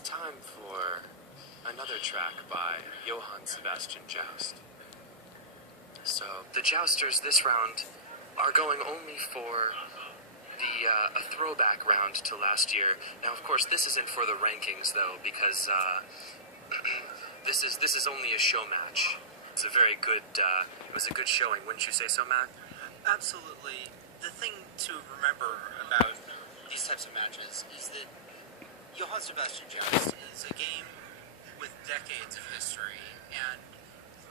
It's time for another track by Johan Sebastian Joust. So, the Jousters this round are going only for a throwback round to last year. Now, of course, this isn't for the rankings, though, because this is only a show match. It's a very good, it was a good showing, wouldn't you say so, Matt? Absolutely. The thing to remember about these types of matches is that Johan Sebastian Joust is a game with decades of history, and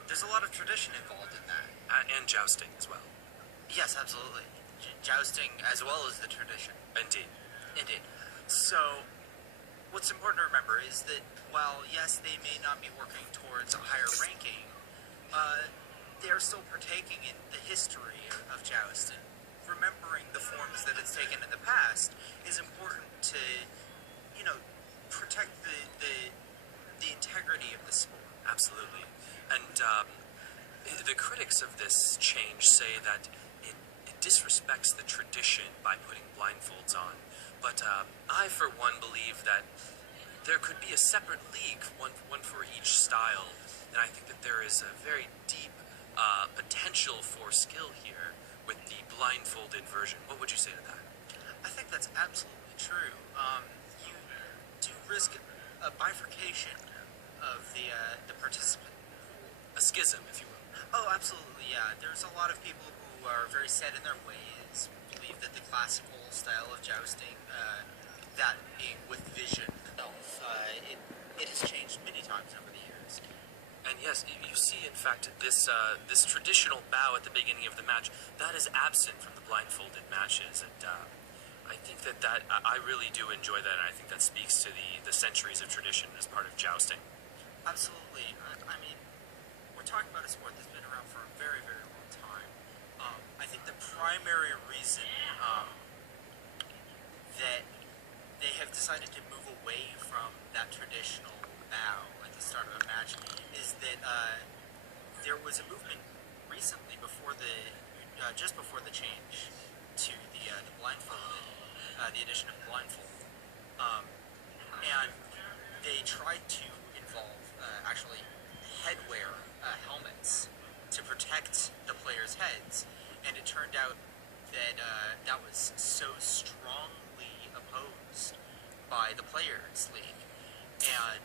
there's a lot of tradition involved in that. And jousting as well. Yes, absolutely. Jousting as well as the tradition. Indeed. Indeed. So, what's important to remember is that while, yes, they may not be working towards a higher ranking, they're still partaking in the history of Joust, and remembering the forms that it's taken in the past is important to, protect the integrity of the sport. Absolutely. And the critics of this change say that it disrespects the tradition by putting blindfolds on. But I, for one, believe that there could be a separate league, one for each style. And I think that there is a very deep potential for skill here with the blindfolded version. What would you say to that? I think that's absolutely true. You do risk a bifurcation of the participant pool. A schism, if you will. Oh, absolutely, yeah. There's a lot of people who are very set in their ways, believe that the classical style of jousting, that being with vision itself, it has changed many times over the years. And yes, you see, in fact, this traditional bow at the beginning of the match, that is absent from the blindfolded matches, and I think that I really do enjoy that, and I think that speaks to the centuries of tradition as part of jousting. Absolutely. I mean, we're talking about a sport that's been around for a very, very long time. I think the primary reason that they have decided to move away from that traditional bow at the start of a match is that there was a movement recently just before the change to the blindfolded, the addition of blindfold, and they tried to involve actually headwear helmets to protect the players' heads, and it turned out that that was so strongly opposed by the Players' League. And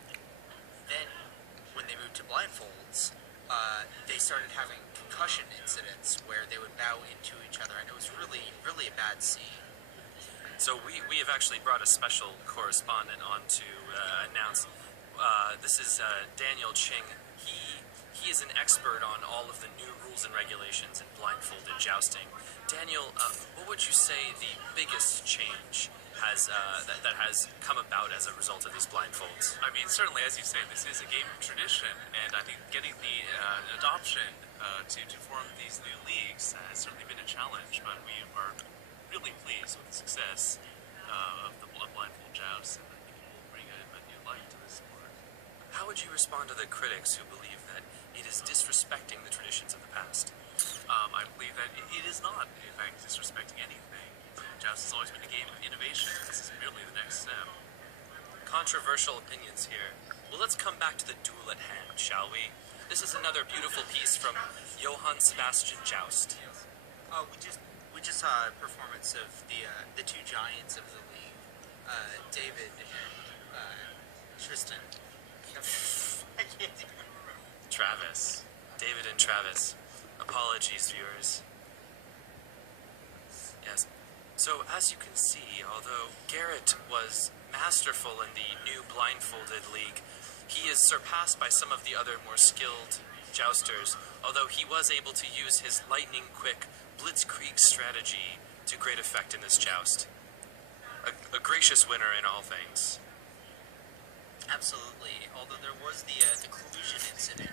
then, when they moved to blindfolds, they started having concussion incidents where they would bow into each other, and it was really, really a bad scene. So we have actually brought a special correspondent on to announce. This is Daniel Ching. He is an expert on all of the new rules and regulations in blindfolded jousting. Daniel, what would you say the biggest change has that has come about as a result of these blindfolds? I mean, certainly, as you say, this is a game of tradition, and I think getting the adoption to form these new leagues has certainly been a challenge, but we are really pleased with the success of the blindfold joust, and I think it will bring a new light to this sport. How would you respond to the critics who believe that it is disrespecting the traditions of the past? I believe that it is not, in fact, disrespecting anything. Joust has always been a game of innovation. This is merely the next step. Controversial opinions here. Well, let's come back to the duel at hand, shall we? This is another beautiful piece from Johann Sebastian Joust. We just saw a performance of the two giants of the league, David and Tristan. I can't even remember. Travis. David and Travis. Apologies, viewers. Yes. So, as you can see, although Garrett was masterful in the new blindfolded league, he is surpassed by some of the other more skilled jousters, although he was able to use his lightning-quick blitzkrieg strategy to great effect in this joust. A gracious winner in all things. Absolutely. Although there was the collusion incident